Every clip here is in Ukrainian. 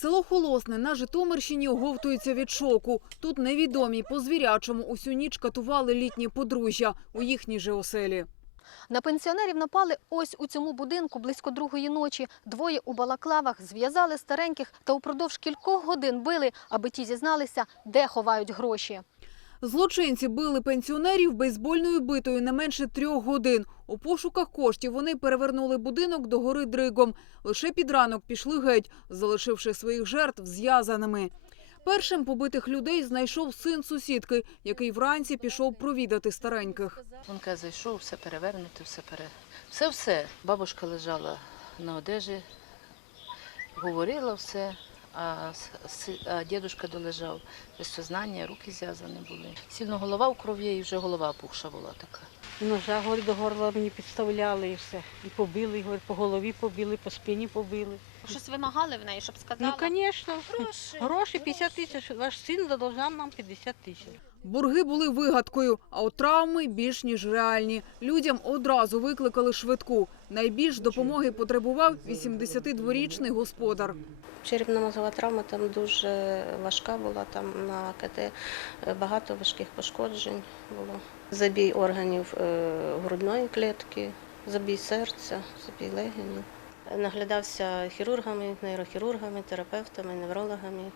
Село Холосне на Житомирщині оговтується від шоку. Тут невідомі по звірячому усю ніч катували літні подружжя у їхній же оселі. На пенсіонерів напали ось у цьому будинку близько другої ночі. Двоє у балаклавах зв'язали стареньких та упродовж кількох годин били, аби ті зізналися, де ховають гроші. Злочинці били пенсіонерів бейсбольною битою не менше трьох годин. У пошуках коштів вони перевернули будинок до гори дригом. Лише під ранок пішли геть, залишивши своїх жертв зв'язаними. Першим побитих людей знайшов син сусідки, який вранці пішов провідати стареньких. Він каже, зайшов, все перевернуто, все пере... Все все. Бабушка лежала на одежі, говорила все, а, дідусь долежав без сознання, руки зв'язані були. Сильно голова в крові і вже голова пухша була така. Ножа говорить, до горла мені підставляли і все. І побили, говорить, по голові побили, по спині побили. Щось вимагали в неї, щоб Ну, звісно. Гроші 50 тисяч. Ваш син задовжав нам 50 тисяч. Борги були вигадкою, а от травми більш ніж реальні. Людям одразу викликали швидку. Найбільш допомоги потребував 82-річний господар. Черепно-мозгова травма там дуже важка була, там на КТ е, багато важких пошкоджень було. Забій органів е, грудної клітки, забій серця, забій легенів. Наглядався хірургами, нейрохірургами, терапевтами, неврологами.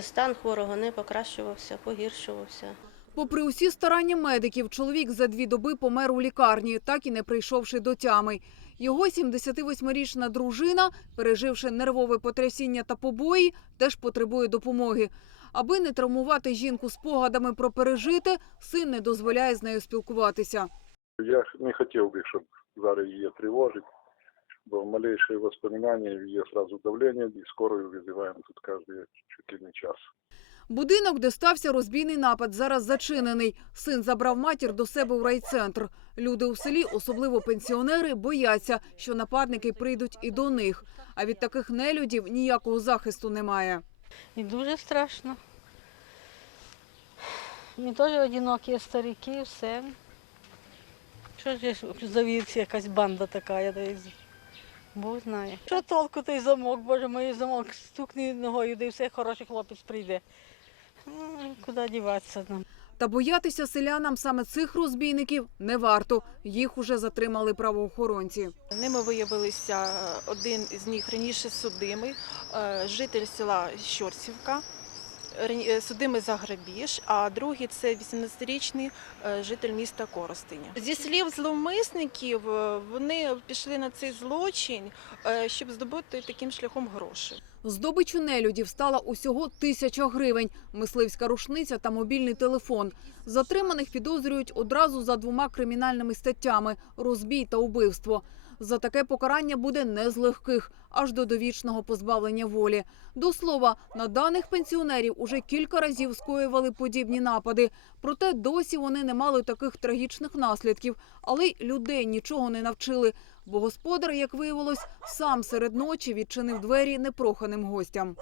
Стан хворого не покращувався, погіршувався. Попри усі старання медиків, чоловік за дві доби помер у лікарні, так і не прийшовши до тями. Його 78-річна дружина, переживши нервове потрясіння та побої, теж потребує допомоги. Аби не травмувати жінку спогадами про пережите, син не дозволяє з нею спілкуватися. Я не хотел бы, чтобы зараз ее тревожить, бо малейшие воспоминания, ее сразу давление, и скорую вызываем тут каждый чуть ли не час. Будинок, де стався розбійний напад, зараз зачинений. Син забрав матір до себе у райцентр. Люди у селі, особливо пенсіонери, бояться, що нападники прийдуть і до них. А від таких нелюдів ніякого захисту немає. І дуже страшно. Ми теж одинокі старики, все. Що ж я завівся якась банда така, я десь. Бог знає. Що толку той замок, боже мій замок, стукни ногою, де все, хороший хлопець прийде. Ну, Куди діватися нам? Та боятися селянам саме цих розбійників не варто. Їх уже затримали правоохоронці. Ними виявилися е, один з них раніше судимий, е, житель села е, судимий за грабіж, а другий це 18-річний е, житель міста Коростеня. Зі слів зловмисників, е, вони пішли на цей злочин, е, щоб здобути таким шляхом гроші. Здобичу нелюдів стала усього тисяча гривень, мисливська рушниця та мобільний телефон. Затриманих підозрюють одразу за двома кримінальними статтями – розбій та убивство. За таке покарання буде не з легких, аж до довічного позбавлення волі. До слова, на даних пенсіонерів уже кілька разів скоювали подібні напади. Проте досі вони не мали таких трагічних наслідків, але й людей нічого не навчили. Бо господар, як виявилось, сам серед ночі відчинив двері непроханим гостям.